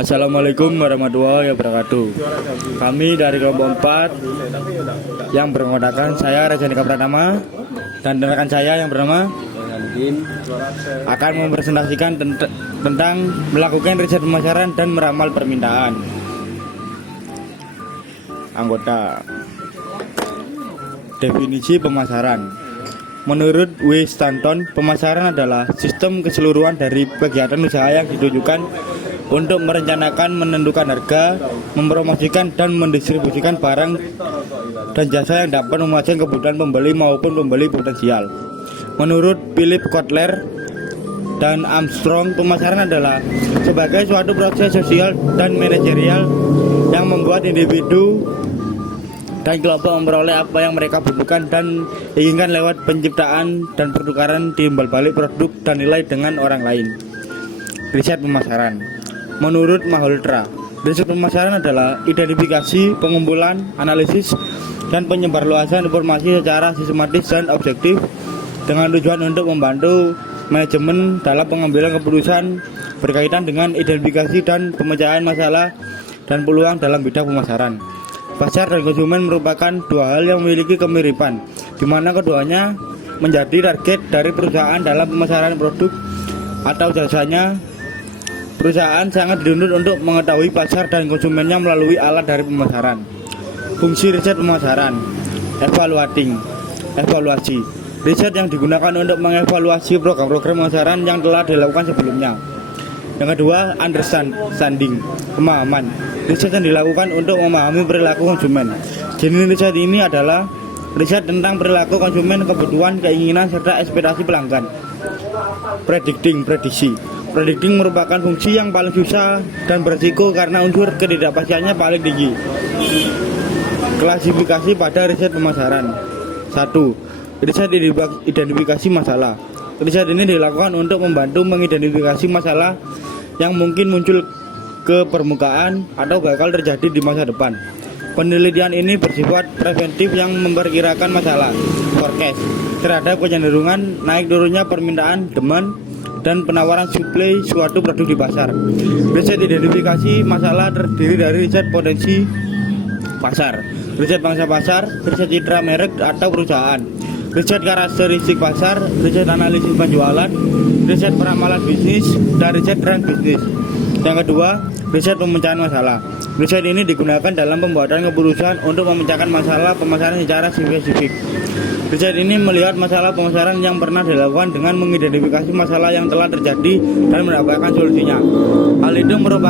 Assalamualaikum warahmatullahi wabarakatuh. Kami dari kelompok 4 yang beranggotakan saya Reza Nika Pratama dan rekan saya yang bernama akan mempresentasikan tentang melakukan riset pemasaran dan meramal permintaan. Anggota. Definisi pemasaran. Menurut W. Stanton, pemasaran adalah sistem keseluruhan dari kegiatan usaha yang ditujukan untuk merencanakan, menentukan harga, mempromosikan dan mendistribusikan barang dan jasa yang dapat memuaskan kebutuhan pembeli maupun pembeli potensial. Menurut Philip Kotler dan Armstrong, pemasaran adalah sebagai suatu proses sosial dan manajerial yang membuat individu dan kelompok memperoleh apa yang mereka butuhkan dan inginkan lewat penciptaan dan pertukaran timbal balik produk dan nilai dengan orang lain. Riset pemasaran. Menurut Malhotra, riset pemasaran adalah identifikasi, pengumpulan, analisis, dan penyebarluasan informasi secara sistematis dan objektif dengan tujuan untuk membantu manajemen dalam pengambilan keputusan berkaitan dengan identifikasi dan pemecahan masalah dan peluang dalam bidang pemasaran. Pasar dan konsumen merupakan dua hal yang memiliki kemiripan, di mana keduanya menjadi target dari perusahaan dalam pemasaran produk atau jasanya. Perusahaan sangat dituntut untuk mengetahui pasar dan konsumennya melalui alat dari pemasaran. Fungsi riset pemasaran. Evaluasi. Riset yang digunakan untuk mengevaluasi program-program pemasaran yang telah dilakukan sebelumnya. Yang kedua, understanding, pemahaman. Riset yang dilakukan untuk memahami perilaku konsumen. Jenis riset ini adalah riset tentang perilaku konsumen, kebutuhan, keinginan, serta ekspektasi pelanggan. Prediksi. Predicting merupakan fungsi yang paling susah dan berisiko karena unsur ketidakpastiannya paling tinggi. Klasifikasi pada riset pemasaran. 1. Riset identifikasi masalah. Riset ini dilakukan untuk membantu mengidentifikasi masalah yang mungkin muncul ke permukaan atau bakal terjadi di masa depan. Penelitian ini bersifat preventif yang memperkirakan masalah forecast terhadap kecenderungan naik turunnya permintaan, demand, dan penawaran suplai suatu produk di pasar. Riset identifikasi masalah terdiri dari riset potensi pasar, riset pangsa pasar, riset citra merek atau perusahaan, riset karakteristik pasar, riset analisis penjualan, riset peramalan bisnis, dan riset tren bisnis. Yang kedua, riset pemecahan masalah. Riset ini digunakan dalam pembuatan keputusan untuk memecahkan masalah pemasaran secara spesifik. Riset ini melihat masalah pemasaran yang pernah dilakukan dengan mengidentifikasi masalah yang telah terjadi dan mendapatkan solusinya. Hal itu merupakan